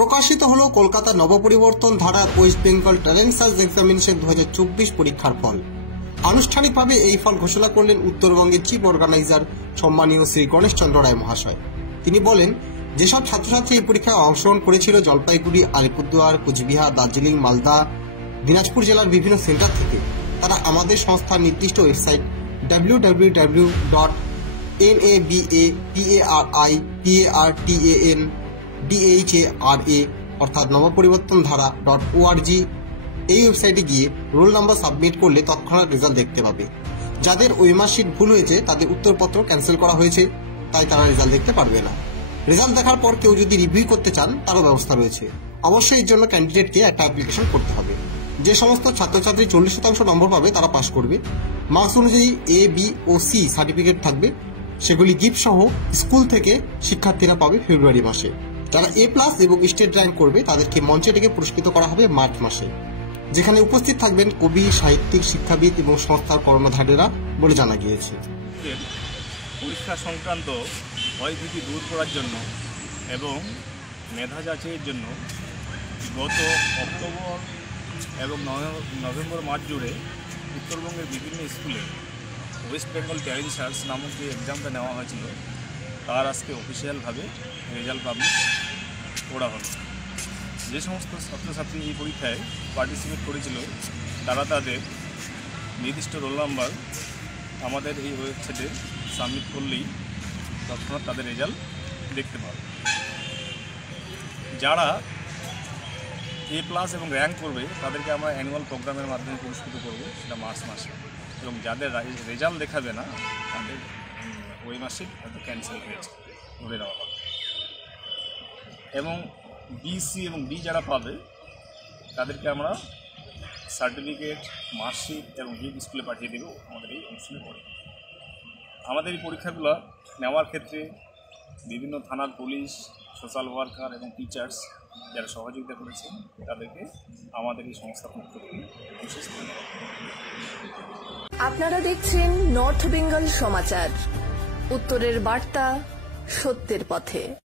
প্রকাশিত হলো কলকাতা নবপরিবর্তন ধারা West Bengal talent search examination 2024 পরীক্ষার ফল। আনুষ্ঠানিকভাবে এই ফল ঘোষণা করলেন উত্তরবঙ্গের চিফ অর্গানাইজার সম্মানীয় শ্রী গণেশ চন্দ্র রায় মহাশয়। তিনি বলেন, যেসব ছাত্রছাত্রী এই পরীক্ষায় অংশগ্রহণ করেছিল জলপাইগুড়ি, আলিপুরদুয়ার, কোচবিহার, দার্জিলিং, মালদা, দিনাজপুর জেলার বিভিন্ন সেন্টার থেকে, তারা আমাদের সংস্থার নির্দিষ্ট ওয়েবসাইট www.nabaparipartandhara অর্থাৎ নবপরিবর্তন ধারা .org এই ওয়েবসাইটে গিয়ে রোল নাম্বার সাবমিট করলে তৎক্ষণাৎ রেজাল্ট দেখতে পাবে। যাদের ওই মার্কশিট ভুল হয়েছে তাদের উত্তরপত্র ক্যান্সেল করা হয়েছে, তাই তারা রেজাল্ট দেখতে পারবে না। রেজাল্ট দেখার পর কেউ যদি রিভিউ করতে চান তারও ব্যবস্থা রয়েছে। অবশ্যই এর জন্য ক্যান্ডিডেটকে একটা অ্যাপ্লিকেশন করতে হবে। যে সমস্ত ছাত্রছাত্রী 40% নম্বর পাবে তারা পাস করবে। মার্কস অনুযায়ী A, B ও C সার্টিফিকেট থাকবে, সেগুলি গিফট সহ স্কুল থেকে শিক্ষার্থীরা পাবে ফেব্রুয়ারি মাসে। যারা A+ এবং স্টেট র্যাঙ্ক করবে তাদেরকে মঞ্চে ডেকে পুরস্কৃত করা হবে মার্চ মাসে, যেখানে উপস্থিত থাকবেন কবি, সাহিত্যিক, শিক্ষাবিদ এবং সংস্থার কর্মধারীরা বলে জানা গিয়েছে। পরীক্ষা সংক্রান্ত ভয়ভীতি দূর করার জন্য এবং মেধা যাচাইয়ের জন্য গত অক্টোবর এবং নভেম্বর মাস জুড়ে উত্তরবঙ্গের বিভিন্ন স্কুলে ওয়েস্ট বেঙ্গল ট্যালেন্ট সার্চ নামক যে এক্সামটা নেওয়া হয়েছিল তার আজকে অফিসিয়ালভাবে রেজাল্ট পাবলিশ করা হলো। যে সমস্ত ছাত্রছাত্রী এই পরীক্ষায় পার্টিসিপেট করেছিল তারা তাদের নির্দিষ্ট রোল নাম্বার আমাদের এই ওয়েবসাইটে সাবমিট করলেই তৎক্ষণাৎ তাদের রেজাল্ট দেখতে পাবে। যারা A+ এবং র্যাঙ্ক করবে তাদেরকে আমরা অ্যানুয়াল প্রোগ্রামের মাধ্যমে পুরস্কৃত করব, সেটা মার্চ মাসে। এবং যাদের রেজাল্ট দেখাবে না তাদের ওই মাসে হয়তো ক্যান্সেল হয়েছে ধরে নেওয়া হবে। এবং B, C এবং D যারা পাবে তাদেরকে আমরা সার্টিফিকেট, মার্কশিট এবং গিফট স্কুলে পাঠিয়ে দেব আমাদের এই অনুষ্ঠানের পরে। আমাদের এই পরীক্ষাগুলো নেওয়ার ক্ষেত্রে বিভিন্ন থানার পুলিশ, সোশ্যাল ওয়ার্কার এবং টিচার্স যারা সহযোগিতা করেছেন তাদেরকে আমাদের এই সংস্থা পক্ষ থেকে বিশেষ ধন্যবাদ। আপনারা দেখছেন নর্থ বেঙ্গল সমাচার, উত্তরের বার্তা, সত্যের পথে।